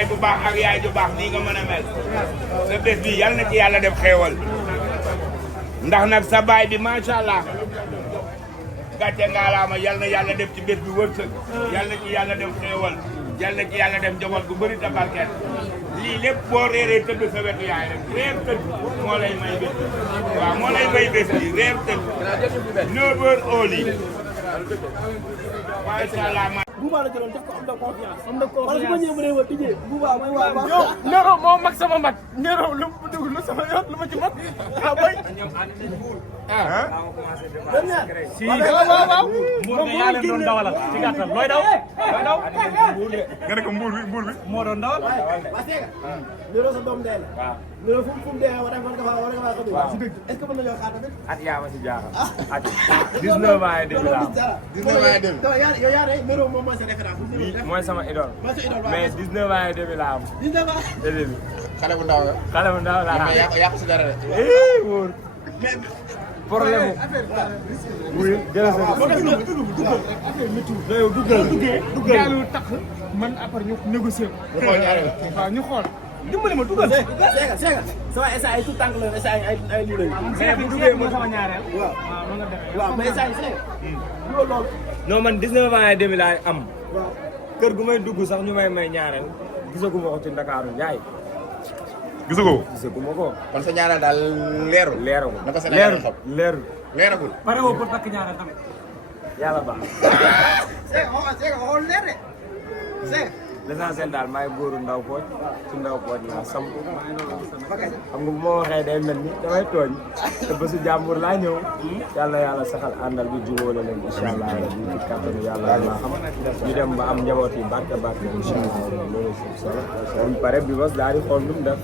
baay bu baax ak yaay ju baax nii nga mën a mel sa bés bi yal na ci yàlla def xéewal ndax nag sa baay bi macha allah gàcce ngaalaama yal na yàlla def ci bés bi wërsëg yal na ci yàlla def xéewal yal na ci yàlla def njaboot gu bëri ta barkeel lii lépp boo reeree tëdd sa wetu yaay rek reer tëdd moo lay may bés waaw moo lay may bés bi reer tëdd 9 heures au lit macha allah. Bouba la jëloon def ko am na confiance. am na confiance wala su ma ñëwee mu ne ma tijjee Bouba mooy waa baax. yow Nero moo mag sama mag Nero lu mu dugg lu sama yoon lu ma ci mag ah boy. ah. si waaw. moom yaa leen doon dawalal ci gàttal looy daw. looy daw. nga ne ko mbuur bi. moo doon dawal. waa Sega. Nero sa doom dee la. waaw Nero fu mu dee war nga faa ko dugg. waaw est-ce que mën nañoo xaar tamit. at yaa ma si jaaxal. at 19 ans et demi la am. 19 ans et demi. yow yaa ne Nero moom mooy sa référence. mooy sama idole. mooy sa idole mais 19 ans et demi la am. 19 ans et demi. xale bu ndaw la. xale bu ndaw la mais yàqu si dara de. wóor. problème mu. oui jërëjëf. duggal tax man après ñu négocier ko. waaw ñu xool. dimbali ma duggal. Sega sama instant ay tout tànk la instant ay lii lañu. mais bu duggee mooy sama ñaareel. waaw waaw mën nga demee. waaw mais instant yi Sega. loolu. non man 19 ans et demi laay am. waaw. kër gu may dugg sax ñu may ñaareel gisaguma ko ci Ndakaaru Njaay. gisagoo. gisaguma ko. kon sa ñaareel daal leerul. leeragul naka Sénégal xam leerul. leeragul. pare woo pour takk ñaareel tamit. yàlla baax. Sega waxoon leer de Sega. l'essentiel daal maay góoru ndaw pooj ci ndaw pooj laa samp xam nga bu ma waxee day mel ni damay tooñ te bésu jàmbur laa ñëw yàlla saxal àndal bi jubóole leen incha allah rabbi ci kàttanu yàlla laa xam ñu dem ba am njaboot yi barke incha allah loolu solo pare bi bos daal di xool nu mu def